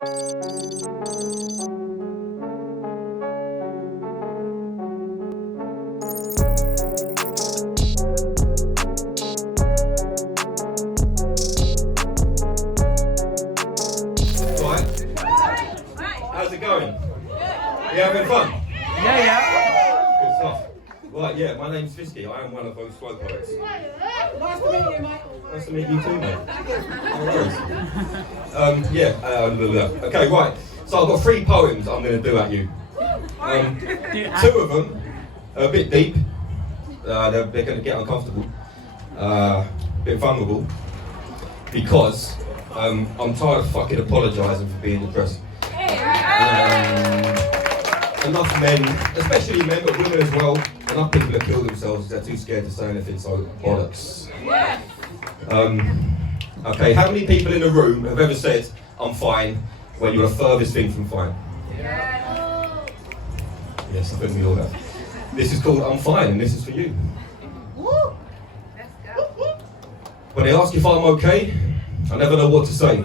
How's it going? You having fun? Yeah. Good stuff. Right, yeah, my name's Fisky. I am one of those slow poets. Nice to meet you, mate. Nice to meet you too, mate. No worries. Okay, right. So I've got 3 poems I'm going to do at you. 2 of them are a bit deep. They're going to get uncomfortable. A bit vulnerable. Because I'm tired of fucking apologising for being depressed. Enough men, especially men, but women as well, enough people have killed themselves, they're too scared to say anything, so bollocks. Okay, how many people in the room have ever said, I'm fine, when you're the furthest thing from fine? Yes, I think we all have. This is called I'm Fine, and this is for you. When they ask if I'm okay, I never know what to say.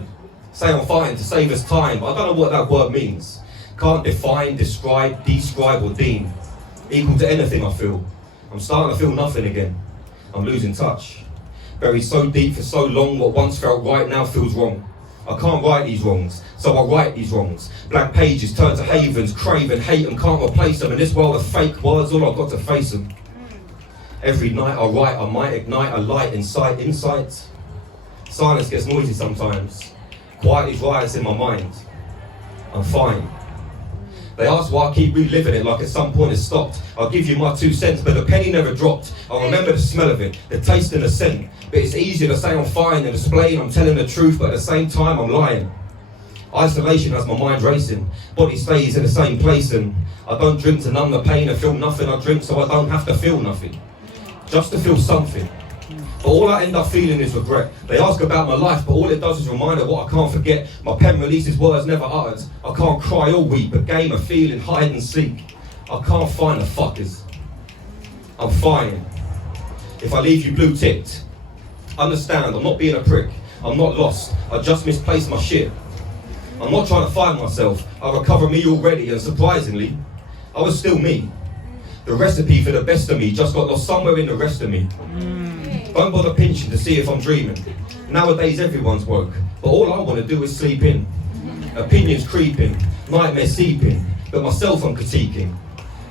Say I'm fine to save us time, but I don't know what that word means. Can't define, describe, describe or deem. Equal to anything I feel. I'm starting to feel nothing again. I'm losing touch. Buried so deep for so long, what once felt right now feels wrong. I can't right these wrongs, so I write these wrongs. Blank pages turn to havens, crave and hate and can't replace them. In this world of fake words, all I've got to face them. Every night I write, I might ignite a light inside insight. Silence gets noisy sometimes. Quiet is riots in my mind. I'm fine. They ask why I keep reliving it like at some point it's stopped. I'll give you my 2 cents, but the penny never dropped. I'll remember the smell of it, the taste and the scent. But it's easier to say I'm fine than explain I'm telling the truth, but at the same time I'm lying. Isolation has my mind racing. Body stays in the same place and I don't drink to numb the pain and feel nothing. I drink so I don't have to feel nothing. Just to feel something. But all I end up feeling is regret. They ask about my life, but all it does is remind of what I can't forget. My pen releases words never uttered. I can't cry or weep, but game a feeling, hide and seek. I can't find the fuckers. I'm fine. If I leave you blue ticked, understand, I'm not being a prick. I'm not lost, I just misplaced my shit. I'm not trying to find myself, I recover me already, and surprisingly, I was still me. The recipe for the best of me just got lost somewhere in the rest of me. Don't bother pinching to see if I'm dreaming. Nowadays everyone's woke, but all I want to do is sleep in. Opinions creeping, nightmares seeping, but myself I'm critiquing.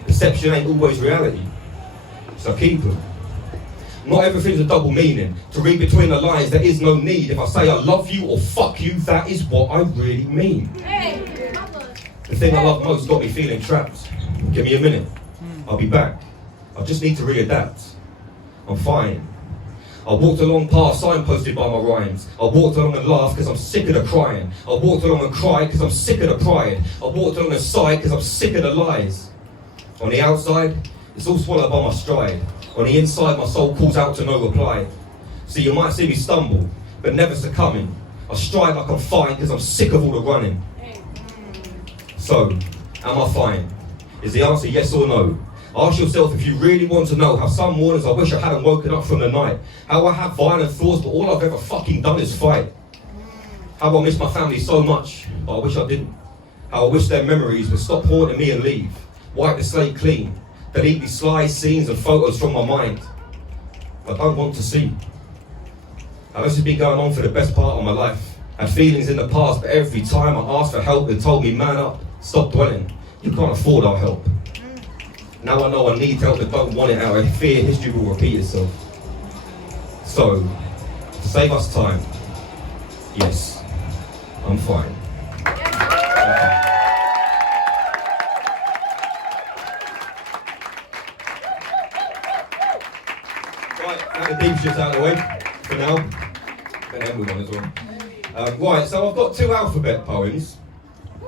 Perception ain't always reality, so keep them. Not everything's a double meaning. To read between the lines, there is no need. If I say I love you or fuck you, that is what I really mean. The thing I love most got me feeling trapped. Give me a minute, I'll be back. I just need to readapt. I'm fine. I walked along paths signposted by my rhymes. I walked along and laughed because I'm sick of the crying. I walked along and cried because I'm sick of the pride. I walked along and sighed because I'm sick of the lies. On the outside, it's all swallowed by my stride. On the inside, my soul calls out to no reply. So you might see me stumble, but never succumbing. I stride like I'm fine because I'm sick of all the running. So, am I fine? Is the answer yes or no? Ask yourself if you really want to know how some mornings I wish I hadn't woken up from the night. How I have violent thoughts, but all I've ever fucking done is fight. How I miss my family so much, but I wish I didn't. How I wish their memories would stop haunting me and leave. Wipe the slate clean. Delete these sly scenes and photos from my mind. I don't want to see. Now this has been going on for the best part of my life. Had feelings in the past, but every time I asked for help, they told me, man up, stop dwelling. You can't afford our help. Now I know I need help, but don't want it out. I fear history will repeat itself. So, to save us time, yes, I'm fine. Right, now the deep shit's out of the way, for now. Then end with one as well. Right, so I've got 2 alphabet poems.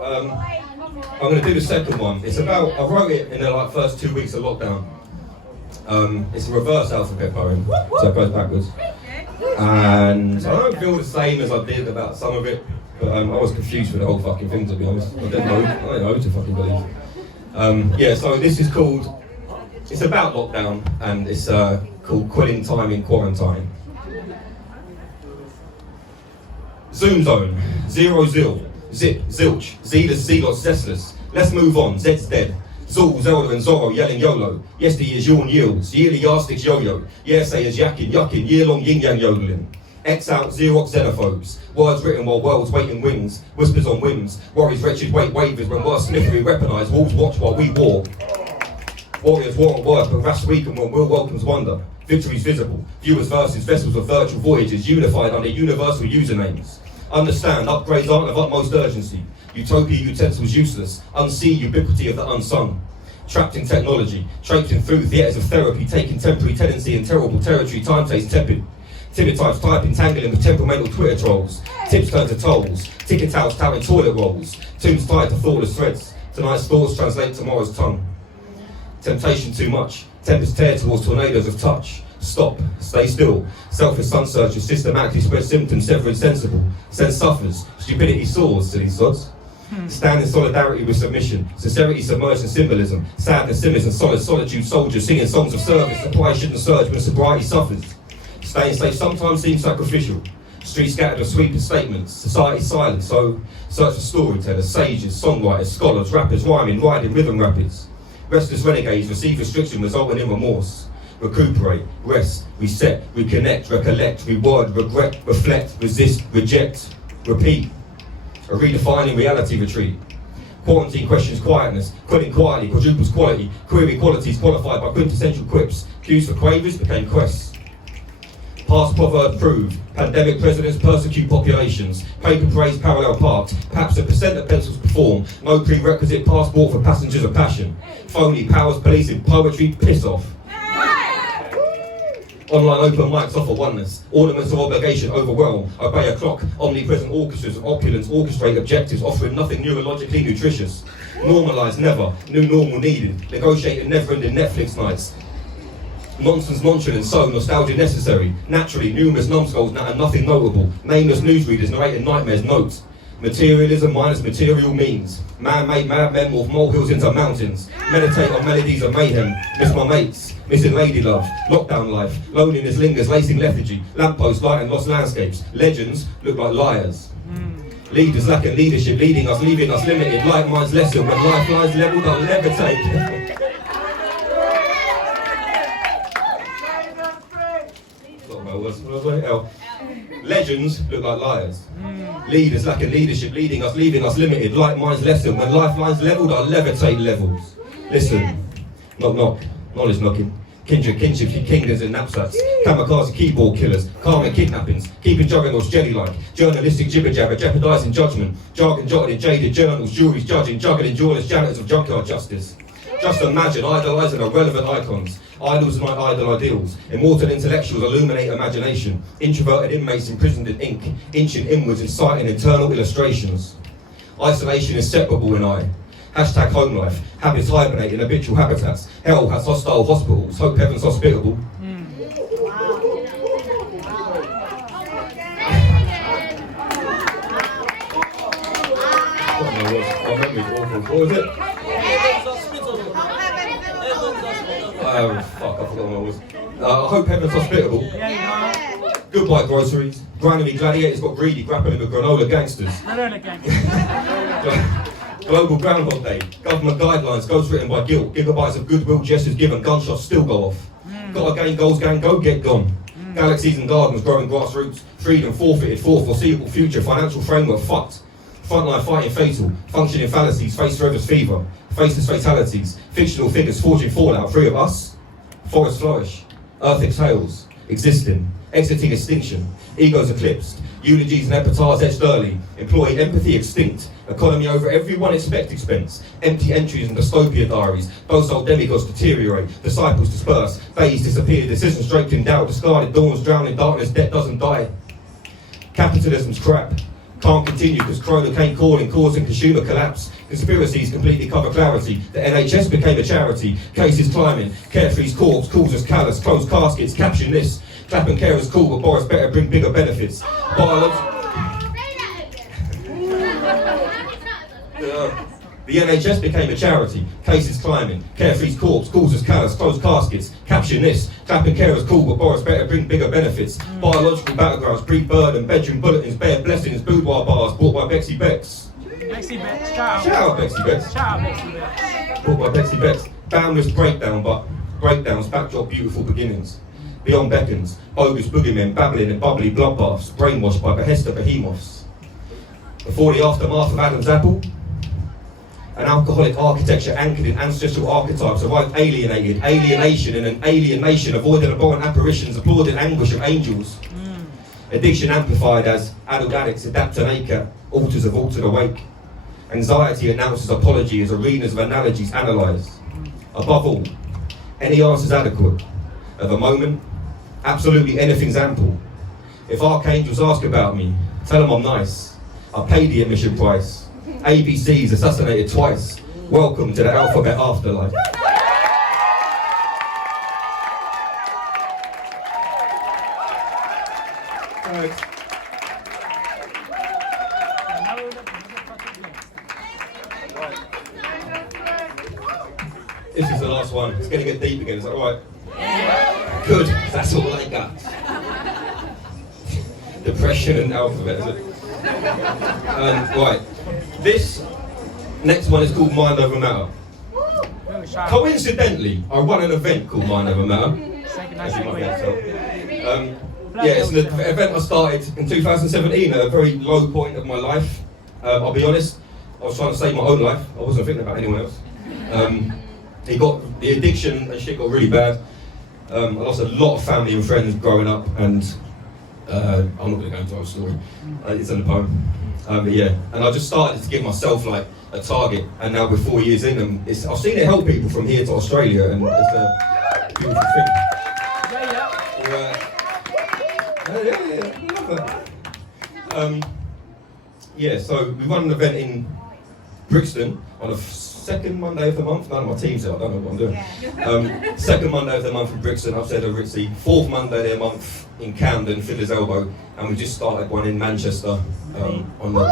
I'm going to do the second one. It's about, I wrote it in the first 2 weeks of lockdown. It's a reverse alphabet poem, so it goes backwards. And I don't feel the same as I did about some of it, but I was confused with the whole fucking thing, to be honest. I didn't know what to fucking believe. Yeah, so this is called, it's about lockdown, and it's called Quitting Time in Quarantine. Zoom zone, 0-0. Zip, zilch, Zealous, zealot, zestless. Let's move on, Zed's dead. Zul, Zelda and Zorro yelling YOLO. Yesteryear's yawn yields, yearly yardsticks yo-yo. Yearsayers yakking, yucking, year-long yin-yang yodeling. X out, Xerox xenophobes. Words written while worlds waiting wings. Whispers on whims. Worries wretched wait wavers when words sniffery weaponise. Wolves watch while we war. Warriors war at work, but rash weaken when will welcomes wonder. Victories visible. Viewers versus vessels of virtual voyages unified under universal usernames. Understand, upgrades aren't of utmost urgency. Utopia utensils useless. Unsee ubiquity of the unsung. Trapped in technology, traipsing through theatres of therapy, taking temporary tenancy in terrible territory, time tastes tepid. Timid types type entangling with temperamental Twitter trolls. Tips turn to tolls. Ticket touts touting toilet rolls. Tunes tied to thoughtless threads. Tonight's thoughts translate tomorrow's tongue. Temptation too much. Tempest tear towards tornadoes of touch. Stop. Stay still. Selfish sun searchers systematically spread symptoms, ever insensible. Sense suffers. Stupidity soars, silly sods. Stand in solidarity with submission. Sincerity submerged in symbolism. Sadness simmers in solid solitude. Soldiers singing songs of service. Supply shouldn't surge when sobriety suffers. Staying safe sometimes seems sacrificial. Streets scattered with sweeping statements. Society's silent, so search for storytellers, sages, songwriters, scholars, rappers, rhyming, riding rhythm rapids. Restless renegades receive restriction resulting in remorse. Recuperate, rest, reset, reconnect, recollect, reword, regret, reflect, resist, reject, repeat. A redefining reality retreat. Quarantine questions quietness, quitting quietly quadruples quality, query qualities qualified by quintessential quips. Cues for quavers became quests. Past proverb proved, pandemic presidents persecute populations, paper parades parallel parked, perhaps a percent of pencils perform, no prerequisite passport for passengers of passion. Phony powers policing poetry, piss off. Online open mics offer oneness, ornaments of obligation overwhelm, obey a clock, omnipresent orchestras of opulence orchestrate objectives offering nothing neurologically nutritious. Normalise never, new normal needed, negotiating never-ending Netflix nights. Nonsense nonchalant, so nostalgia necessary. Naturally, numerous numbskulls now and nothing notable. Nameless newsreaders narrating nightmares notes. Materialism minus material means. Man-made madmen morph molehills into mountains. Meditate on melodies of mayhem. Miss my mates. Missing lady love. Lockdown life. Loneliness lingers, lacing lethargy. Lampposts lighting lost landscapes. Legends look like liars. Leaders lacking leadership, leading us, leaving us limited. Like minds lesson when lifelines leveled up, levitate. Legends look like liars. Leaders lacking leadership, leading us, leaving us limited. Like minds lesson when lifelines leveled are levitate levels. Listen, knock knock, knowledge knocking. Kindred, kinship, kingdoms and knapsacks. Kamikaze keyboard killers, calming kidnappings. Keeping juggernauts jelly-like. Journalistic jibber-jabber, jeopardising judgment. Jargon jotted in jaded journals, juries judging. Juggling jawless janitors of junkyard justice. Just imagine idolising irrelevant icons. Idols and idol ideals. Immortal intellectuals illuminate imagination. Introverted inmates imprisoned in ink. Inching inwards, inciting internal illustrations. Isolation is separable in I. Hashtag home life. Habits hibernate in habitual habitats. Hell has hostile hospitals. Hope heaven's hospitable. What was it? Fuck, I forgot what it was. I hope heaven's hospitable. Goodbye groceries. Granary gladiators got greedy, grappling with granola gangsters. Global Groundhog Day. Government guidelines, goals written by guilt. Gigabytes of goodwill gestures given, gunshots still go off. Gotta gain goals, gang, go get gone. Galaxies and gardens growing grassroots. Freedom forfeited for foreseeable future. Financial framework fucked. Frontline fighting fatal. Functioning fallacies, face forever's fever. Faceless fatalities. Fictional figures forging fallout. Free of us. Forests flourish. Earth exhales. Existing. Exiting extinction. Egos eclipsed. Eulogies and epitaphs etched early. Employee empathy extinct. Economy over everyone expect expense. Empty entries and dystopia diaries. Docile demigods deteriorate. Disciples disperse. Phase disappear. Decisions draped in doubt. Discarded dawns drown in darkness. Debt doesn't die. Capitalism's crap. Can't continue because Corona came calling, causing consumer collapse. Conspiracies completely cover clarity. The NHS became a charity. Cases climbing. Carefree's corpse causes callous. Closed caskets. Caption this. Clap and care is cool, but Boris better bring bigger benefits. The NHS became a charity. Cases climbing. Carefree's corpse causes callous. Closed caskets. Caption this. Clap and care is cool, but Boris better bring bigger benefits. Biological battlegrounds breed burden. Bedroom bulletins bear blessings. Boudoir bars bought by Bexy Becks. Bexy Bex. Shout Shout out Bexy Bex. Shout out Bexy Bex. Brought by Bexy Bex. Boundless breakdown, but breakdowns backdrop beautiful beginnings. Beyond beckons, bogus boogeymen babbling in bubbly bloodbaths, brainwashed by behest of behemoths. Before the aftermath of Adam's apple, an alcoholic architecture anchored in ancestral archetypes arrived alienated, alienation in an alien nation, avoided abhorrent apparitions, applauded anguish of angels. Addiction amplified as adult addicts adapt to naked, altars of altered awake. Anxiety announces apology as arenas of analogies analysed. Above all, any answer's adequate. At the moment, absolutely anything's ample. If archangels ask about me, tell them I'm nice. I pay the admission price. ABC's assassinated twice. Welcome to the alphabet afterlife. Thanks. This is the last one. It's going to get deep again. Is that all right? Yeah. Good. That's all I got. Depression and alphabet, is it? Right. This next one is called Mind Over Matter. Coincidentally, I run an event called Mind Over Matter. As you might be able to tell. Yeah, it's an event I started in 2017 at a very low point of my life. I'll be honest, I was trying to save my own life. I wasn't thinking about anyone else. The addiction and shit got really bad. I lost a lot of family and friends growing up, and I'm not going to go into the whole story. It's in the poem. Yeah, and I just started to give myself like a target, and now we're 4 years in, and I've seen it help people from here to Australia, and it's a beautiful thing. Yeah, so we run an event in Brixton on the second Monday of the month. None of my team's here, I don't know what I'm doing. Second Monday of the month in Brixton, I've said over Ritzy. Fourth Monday of the month in Camden, Fiddler's Elbow, and we just started one in Manchester on the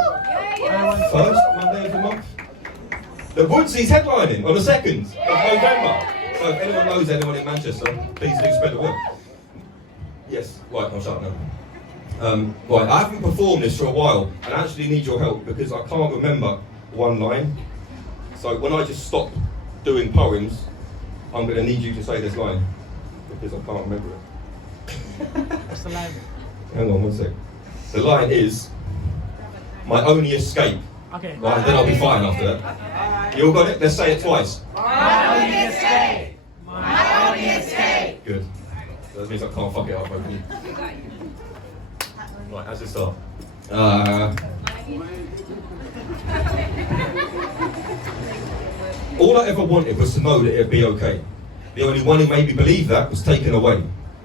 first Monday of the month. The Woodsy's headlining on the 2nd of November. So if anyone knows anyone in Manchester, please do spread the word. Yes, right, I'm shut now. Right, I haven't performed this for a while, and I actually need your help because I can't remember one line. So when I just stop doing poems, I'm going to need you to say this line because I can't remember it. What's the line? Hang on one sec. The line is, my only escape. Okay. Right, then I'll be fine after that. You all got it? Let's say it twice. My only escape. My only escape. Good. That means I can't fuck it up over you. Right, how's it start? All I ever wanted was to know that it'd be okay. The only one who made me believe that was taken away.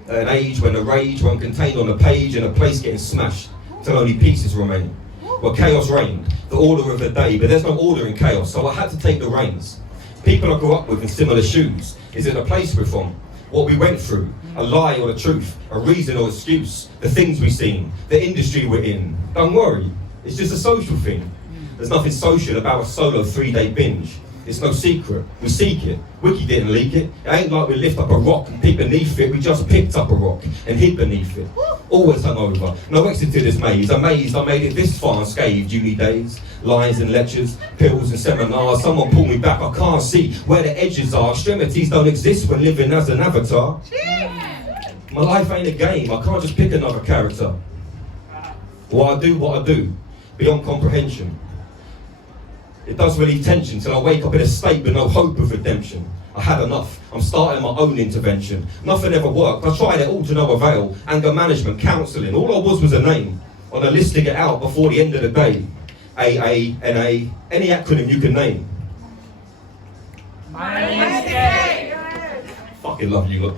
At an age when the rage were contained on a page and a place getting smashed till only pieces remain. Well, chaos reigned, the order of the day, but there's no order in chaos, so I had to take the reins. People I grew up with in similar shoes. Is it the place we're from? What we went through? A lie or the truth? A reason or excuse? The things we've seen? The industry we're in? Don't worry, it's just a social thing. There's nothing social about a solo 3-day binge. It's no secret, we seek it. Wiki didn't leak it. It ain't like we lift up a rock and peek beneath it. We just picked up a rock and hid beneath it. Always hungover, no exit to this maze. Amazed I made it this far unscathed. Uni days, lines and lectures, pills and seminars. Someone pulled me back, I can't see where the edges are. Extremities don't exist when living as an avatar. My life ain't a game, I can't just pick another character. Well, I do what I do, beyond comprehension. It does relieve tension till I wake up in a state with no hope of redemption. I had enough, I'm starting my own intervention. Nothing ever worked, I tried it all to no avail. Anger management, counselling, all I was a name. On a list to get out before the end of the day. AA, NA, any acronym you can name. My only escape. Fucking love you lot.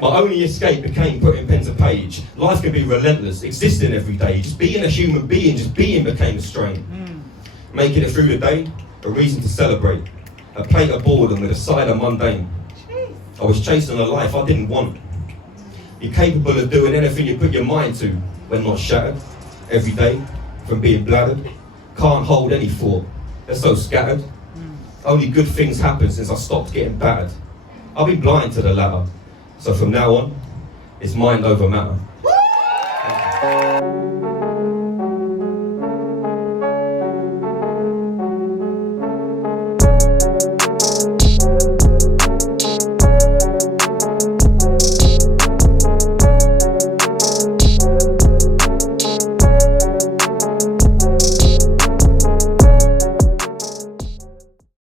My only escape became putting pen to page. Life can be relentless, existing every day. Just being a human being, just being became a strain. Making it through the day, a reason to celebrate. A plate of boredom with a side of mundane. I was chasing a life I didn't want. You're capable of doing anything you put your mind to when not shattered. Every day, from being bladdered. Can't hold any thought, they're so scattered. Only good things happen since I stopped getting battered. I've been blind to the latter. So from now on, it's mind over matter.